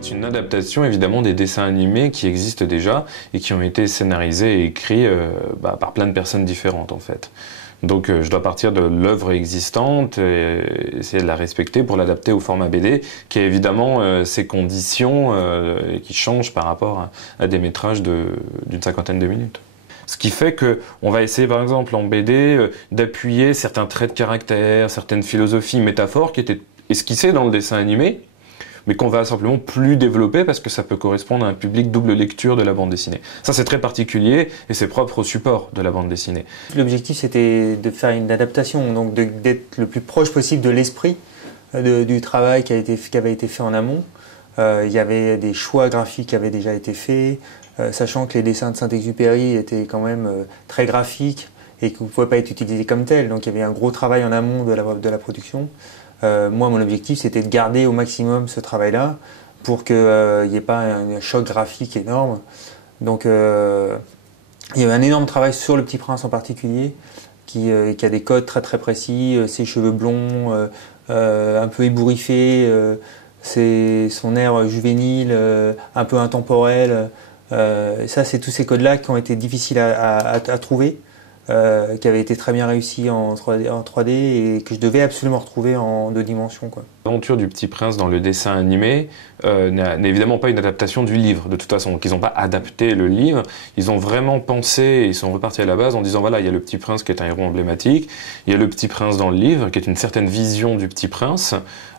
C'est une adaptation évidemment des dessins animés qui existent déjà et qui ont été scénarisés et écrits par plein de personnes différentes en fait. Donc je dois partir de l'œuvre existante et essayer de la respecter pour l'adapter au format BD qui a évidemment ses conditions et qui changent par rapport à des métrages d'une cinquantaine de minutes. Ce qui fait qu'on va essayer par exemple en BD d'appuyer certains traits de caractère, certaines philosophies, métaphores qui étaient esquissées dans le dessin animé, mais qu'on va simplement plus développer parce que ça peut correspondre à un public double lecture de la bande dessinée. Ça c'est très particulier et c'est propre au support de la bande dessinée. L'objectif c'était de faire une adaptation, donc d'être le plus proche possible de l'esprit du travail qui avait été fait en amont. Il y avait des choix graphiques qui avaient déjà été faits, sachant que les dessins de Saint-Exupéry étaient quand même très graphiques et qu'ils ne pouvaient pas être utilisés comme tels, donc il y avait un gros travail en amont de la production. Moi, mon objectif, c'était de garder au maximum ce travail-là pour qu'il n'y ait pas un choc graphique énorme. Donc, il y avait un énorme travail sur Le Petit Prince en particulier, qui a des codes très très précis, ses cheveux blonds, un peu ébouriffés, son air juvénile, un peu intemporel. Ça, c'est tous ces codes-là qui ont été difficiles à trouver. Qui avait été très bien réussi en 3D et que je devais absolument retrouver en 2 dimensions, quoi. L'aventure du Petit Prince dans le dessin animé n'est évidemment pas une adaptation du livre, de toute façon. Donc ils n'ont pas adapté le livre, ils ont vraiment pensé, ils sont repartis à la base en disant voilà, il y a le Petit Prince qui est un héros emblématique, il y a le Petit Prince dans le livre, qui est une certaine vision du Petit Prince,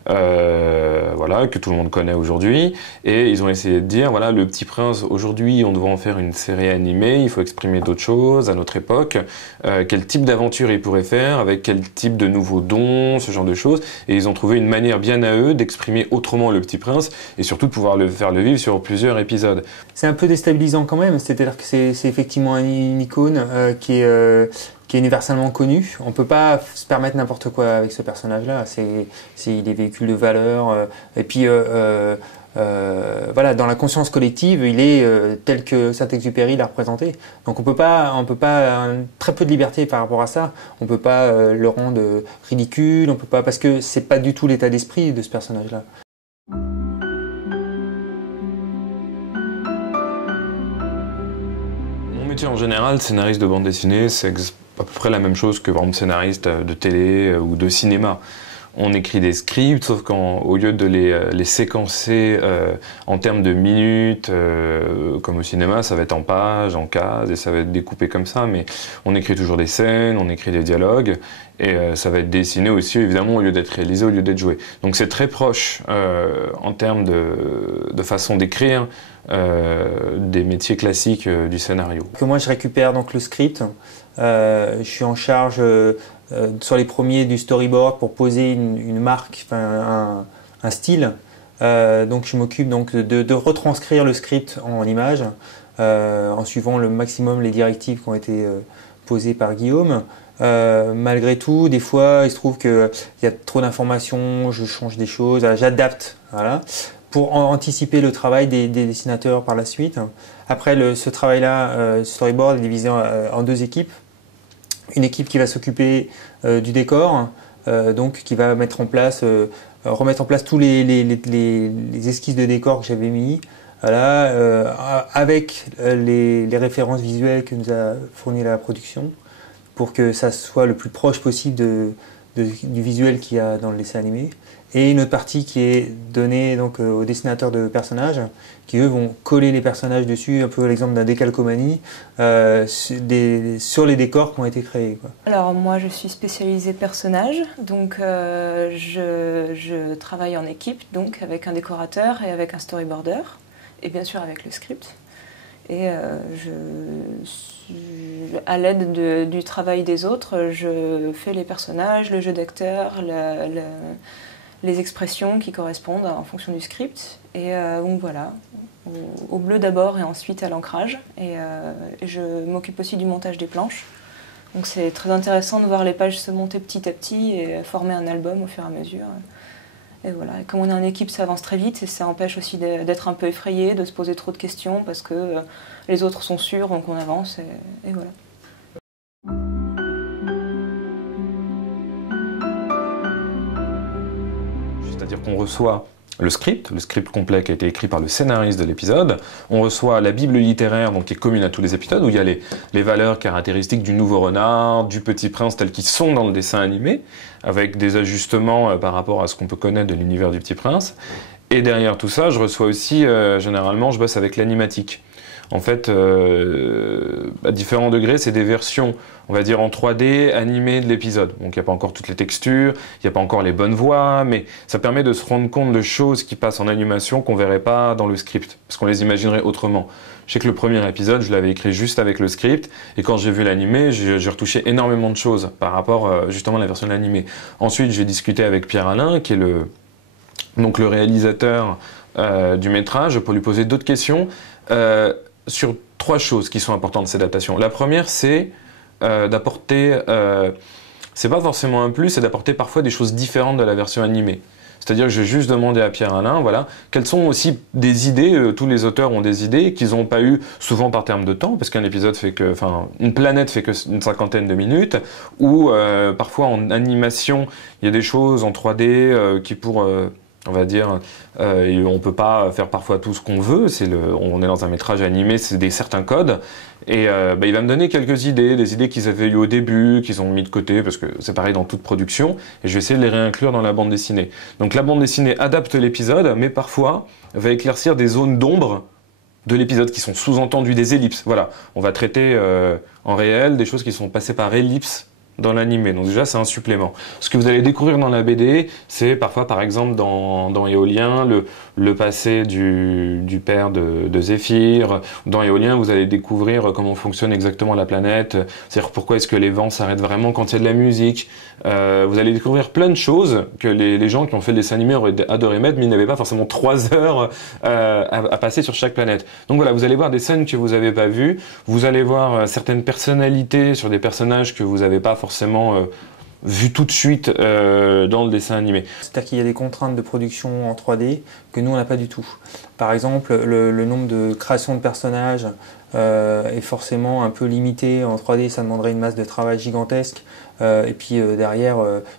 voilà, que tout le monde connaît aujourd'hui, et ils ont essayé de dire voilà, le Petit Prince, aujourd'hui, on doit en faire une série animée, il faut exprimer d'autres choses à notre époque, quel type d'aventure ils pourraient faire, avec quel type de nouveaux dons, ce genre de choses, et ils ont trouvé une manière bien à eux d'exprimer autrement le Petit Prince et surtout de pouvoir le faire le vivre sur plusieurs épisodes. C'est un peu déstabilisant quand même, c'est-à-dire que c'est effectivement une icône qui est universellement connu. On peut pas se permettre n'importe quoi avec ce personnage-là. Il est véhicule de valeurs. Et puis voilà, dans la conscience collective, il est tel que Saint-Exupéry l'a représenté. Donc on peut pas très peu de liberté par rapport à ça. On peut pas le rendre ridicule. On peut pas parce que c'est pas du tout l'état d'esprit de ce personnage-là. Mon métier en général, scénariste de bande dessinée, c'est à peu près la même chose que par exemple scénariste de télé ou de cinéma. On écrit des scripts, sauf qu'au lieu de les séquencer en termes de minutes, comme au cinéma, ça va être en pages, en cases, et ça va être découpé comme ça, mais on écrit toujours des scènes, on écrit des dialogues, et ça va être dessiné aussi, évidemment, au lieu d'être réalisé, au lieu d'être joué. Donc c'est très proche, en termes de façon d'écrire, des métiers classiques du scénario. Que moi, je récupère donc le script, je suis en charge sur les premiers du storyboard pour poser une marque, enfin un style. Donc je m'occupe donc de retranscrire le script en images en suivant le maximum les directives qui ont été posées par Guillaume. Malgré tout, des fois, il se trouve qu'il y a trop d'informations, je change des choses, j'adapte, voilà, pour anticiper le travail des dessinateurs par la suite. Après, ce travail-là, storyboard, est divisé en 2 équipes. Une équipe qui va s'occuper du décor, donc qui va remettre en place tous les esquisses de décor que j'avais mis, voilà, avec les références visuelles que nous a fourni la production, pour que ça soit le plus proche possible du visuel qu'il y a dans le dessin animé. Et une autre partie qui est donnée donc aux dessinateurs de personnages, qui eux vont coller les personnages dessus, un peu l'exemple d'un décalcomanie, sur les décors qui ont été créés, quoi. Alors moi je suis spécialisée personnages, donc je travaille en équipe, donc avec un décorateur et avec un storyboarder, et bien sûr avec le script. Et à l'aide du travail des autres, je fais les personnages, le jeu d'acteur, les expressions qui correspondent en fonction du script. Et donc voilà, au bleu d'abord et ensuite à l'ancrage. Et je m'occupe aussi du montage des planches. Donc c'est très intéressant de voir les pages se monter petit à petit et former un album au fur et à mesure. Et voilà, et comme on est en équipe, ça avance très vite et ça empêche aussi d'être un peu effrayé, de se poser trop de questions parce que les autres sont sûrs, donc on avance et voilà. C'est-à-dire qu'on reçoit le script complet qui a été écrit par le scénariste de l'épisode. On reçoit la Bible littéraire, donc qui est commune à tous les épisodes, où il y a les valeurs caractéristiques du Nouveau Renard, du Petit Prince, telles qu'ils sont dans le dessin animé, avec des ajustements par rapport à ce qu'on peut connaître de l'univers du Petit Prince. Et derrière tout ça, je reçois aussi, généralement, je bosse avec l'animatique. En fait, à différents degrés, c'est des versions, on va dire, en 3D animées de l'épisode. Donc il n'y a pas encore toutes les textures, il n'y a pas encore les bonnes voix, mais ça permet de se rendre compte de choses qui passent en animation qu'on ne verrait pas dans le script, parce qu'on les imaginerait autrement. Je sais que le premier épisode, je l'avais écrit juste avec le script, et quand j'ai vu l'animé, j'ai retouché énormément de choses par rapport justement à la version de l'animé. Ensuite, j'ai discuté avec Pierre-Alain, qui est le réalisateur du métrage, pour lui poser d'autres questions. Sur 3 choses qui sont importantes de cette adaptation. La première, c'est d'apporter, c'est pas forcément un plus, c'est d'apporter parfois des choses différentes de la version animée. C'est-à-dire que j'ai juste demandé à Pierre-Alain, voilà, quelles sont aussi des idées, tous les auteurs ont des idées qu'ils n'ont pas eu souvent par terme de temps, parce qu'un épisode fait que, enfin, une planète fait que une 50aine de minutes, ou parfois en animation, il y a des choses en 3D qui pour... on va dire, on peut pas faire parfois tout ce qu'on veut. On est dans un métrage animé, c'est certains codes. Et il va me donner quelques idées, des idées qu'ils avaient eues au début, qu'ils ont mis de côté, parce que c'est pareil dans toute production. Et je vais essayer de les réinclure dans la bande dessinée. Donc la bande dessinée adapte l'épisode, mais parfois va éclaircir des zones d'ombre de l'épisode qui sont sous-entendues, des ellipses. Voilà, on va traiter en réel des choses qui sont passées par ellipse dans l'animé. Donc déjà, c'est un supplément. Ce que vous allez découvrir dans la BD, c'est parfois, par exemple, dans Éolien, le passé du père de Zéphyr. Dans Éolien, vous allez découvrir comment fonctionne exactement la planète, c'est-à-dire pourquoi est-ce que les vents s'arrêtent vraiment quand il y a de la musique. Vous allez découvrir plein de choses que les gens qui ont fait le dessin animé auraient adoré mettre, mais ils n'avaient pas forcément 3 heures à passer sur chaque planète. Donc voilà, vous allez voir des scènes que vous n'avez pas vues, vous allez voir certaines personnalités sur des personnages que vous n'avez pas forcément vu tout de suite dans le dessin animé. C'est-à-dire qu'il y a des contraintes de production en 3D que nous on n'a pas du tout. Par exemple, le nombre de créations de personnages est forcément un peu limité en 3D, ça demanderait une masse de travail gigantesque. Et puis derrière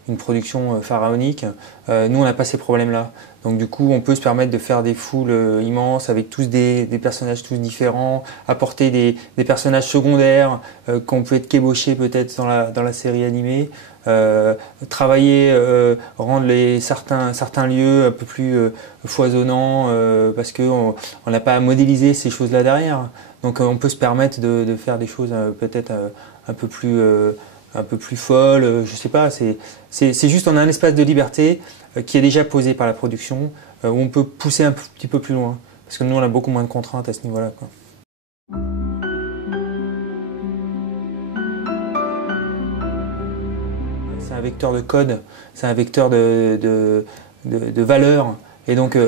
une production pharaonique. Nous on n'a pas ces problèmes-là. Donc du coup on peut se permettre de faire des foules immenses avec tous des personnages tous différents, apporter des personnages secondaires qu'on peut être qu'ébauchés peut-être dans la série animée, travailler, rendre certains lieux un peu plus foisonnants parce qu'on n'a pas à modéliser ces choses-là derrière. Donc on peut se permettre de faire des choses peut-être un peu plus folle, je sais pas, c'est juste on a un espace de liberté qui est déjà posé par la production où on peut pousser un petit peu plus loin parce que nous on a beaucoup moins de contraintes à ce niveau-là, quoi. C'est un vecteur de code, c'est un vecteur de valeur. Et donc,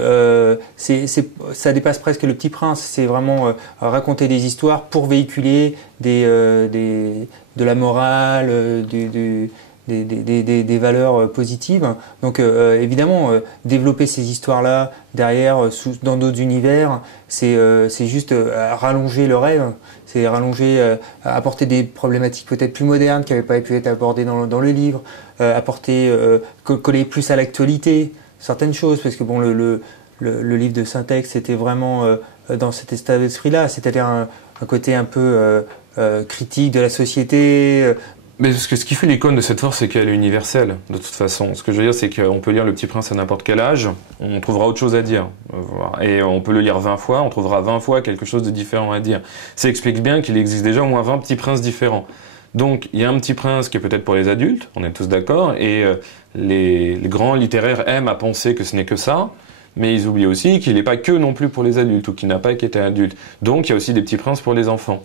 ça dépasse presque le Petit Prince. C'est vraiment raconter des histoires pour véhiculer de la morale, des valeurs positives. Donc, évidemment, développer ces histoires-là derrière, dans d'autres univers, c'est juste rallonger le rêve. C'est rallonger, apporter des problématiques peut-être plus modernes qui n'avaient pas pu être abordées dans le livre, coller plus à l'actualité certaines choses, parce que bon, le livre de Syntex, c'était vraiment dans cet état d'esprit-là, c'est-à-dire un côté un peu critique de la société. Mais parce que ce qui fait l'icône de cette force, c'est qu'elle est universelle, de toute façon. Ce que je veux dire, c'est qu'on peut lire Le Petit Prince à n'importe quel âge, on trouvera autre chose à dire. Et on peut le lire 20 fois, on trouvera 20 fois quelque chose de différent à dire. Ça explique bien qu'il existe déjà au moins 20 petits princes différents. Donc, il y a un Petit Prince qui est peut-être pour les adultes, on est tous d'accord, et les grands littéraires aiment à penser que ce n'est que ça, mais ils oublient aussi qu'il n'est pas que non plus pour les adultes, ou qu'il n'a pas qu'été adulte. Donc, il y a aussi des Petits Princes pour les enfants.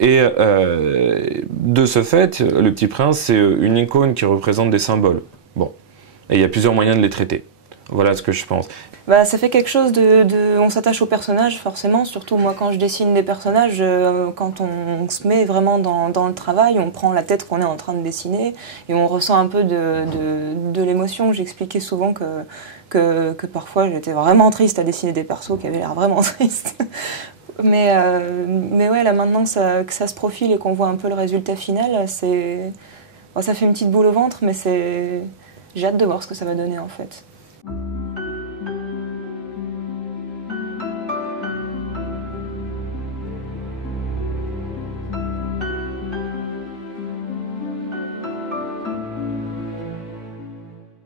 Et de ce fait, le Petit Prince, c'est une icône qui représente des symboles. Bon. Et il y a plusieurs moyens de les traiter. Voilà ce que je pense. Bah, ça fait quelque chose on s'attache aux personnages forcément, surtout moi quand je dessine des personnages, quand on se met vraiment dans le travail, on prend la tête qu'on est en train de dessiner et on ressent un peu de l'émotion. J'expliquais souvent que parfois j'étais vraiment triste à dessiner des persos qui avaient l'air vraiment tristes. Mais ouais, là maintenant que ça se profile et qu'on voit un peu le résultat final, ça fait une petite boule au ventre, mais j'ai hâte de voir ce que ça va donner en fait.